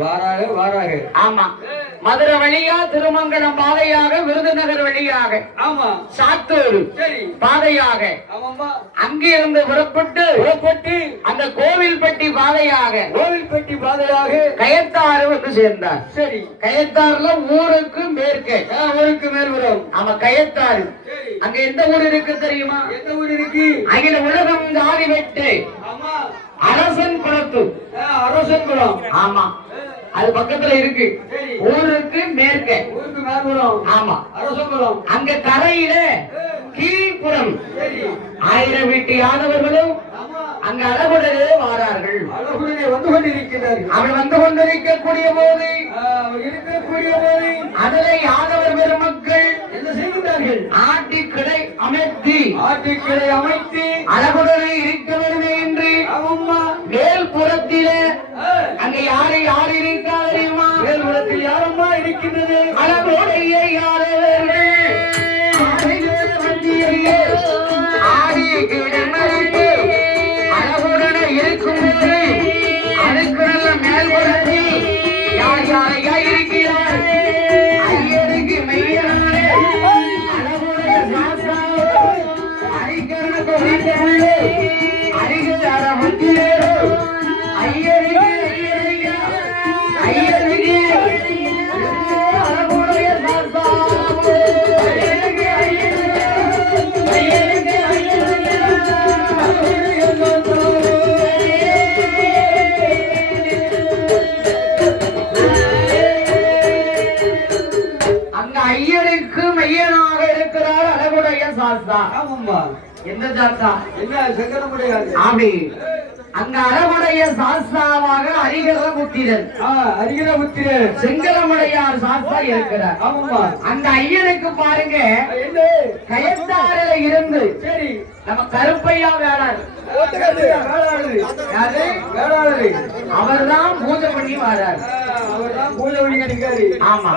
வாராக வாராக. ஆமா, மதுரை வழியா திருமங்கலம் பாதையாக விருதுநகர் வழியாக ஆமா சாத்தூர் சரி பாதையாக ஆமாம்மா அங்கிருந்து புறப்பட்டு அந்த கோவில்பட்டி பாதையாக கயத்தாறு வந்து சேர்ந்தார். சரி கயத்தாறுல ஊருக்கு மேற்கே ஊருக்கு மேல்புறம். ஆமா கயத்தாறு. அங்க எந்த ஊர் இருக்கு தெரியுமா? எந்த ஊர் இருக்கு? அகில உலகம் ஜாதி வெட்டு ஆமா அரசன் குளத்து அரசன் குளம். ஆமா அது பக்கத்துல இருக்கு. ஊருக்கு மேற்கே ஊருக்கு மேல்புறம். ஆமா அரசன் குளம். அங்க கரையில கீழ்ப்புறம் 1000 வீட்டு யாதவர்களும் அங்க அழகுடனே வாரார்கள். அழகுடனே வந்து கொண்டிருக்கிறார்கள். அவன் வந்து கொண்டிருக்கக்கூடிய போது அதிலே யாதவர் பெருமக்கள் என்ன செய்கிறார்கள்? ஆட்டிக்கிடை அமைத்து அழகுடனே இருக்க வேண்டுமே என்று மேல் புறத்திலே அங்க யாரு இருக்கா தெரியுமா? மேல் புறத்தில் யாரம்மா இருக்கின்றது? அழகுடைய யாதவர்கள் ஆடி கிடமறித்து அழகுடனே இருக்கும்போது அதுக்கு நல்ல மேல்புறத்தில் யார் யாரையா இருக்கிறார்? ஐயருக்கு மெய்யனாரே அழகுடைய சாஸ்தாவோ அரிகரண கோவிந்தே அரிகர மந்திரேரோ ஐயருக்கு அழகுடைய சாஸ்தாவோ அங்க ஐயருக்கு மையனாக இருக்கிறார் அழகுடைய சாஸ்தா. ஆமாம்மா. எந்த சாஸ்தா? என்ன சங்கரமுடையாது? அப்படி அங்க அழகுடைய சாஸ்தாவாக அரிகரபுத்திரன் செங்கலமுடையார் சாஸ்தா இருக்கிறார். ஆமாம்மா. அந்த ஐயனுக்கு பாருங்க கயத்தாறுல இருந்து சரி நம்ம கருப்பையா வேளார் அவர்தான் பூஜை பண்ணி வரார். ஆமா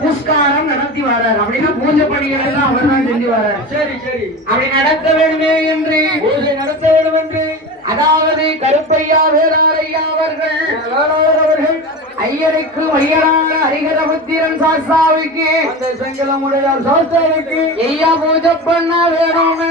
புஷ்காரம் நடத்தி வரார். அப்படின்னா பூஜை பணிகள் எல்லாம் அவர் தான் செஞ்சு வரார். சரி சரி அப்படி நடத்த வேண்டுமே என்று பூஜை நடத்த வேண்டும் என்று அதாவது கருப்பையா வேளாரையா அவர்கள் ஐயருக்கு ஐயரான ஹரிகரபுத்திரன் சாஸ்தாவுக்கு அந்த செங்கலமுடையார் சாஸ்தாவுக்கு ஐயா பூஜை பண்ண வேணும்.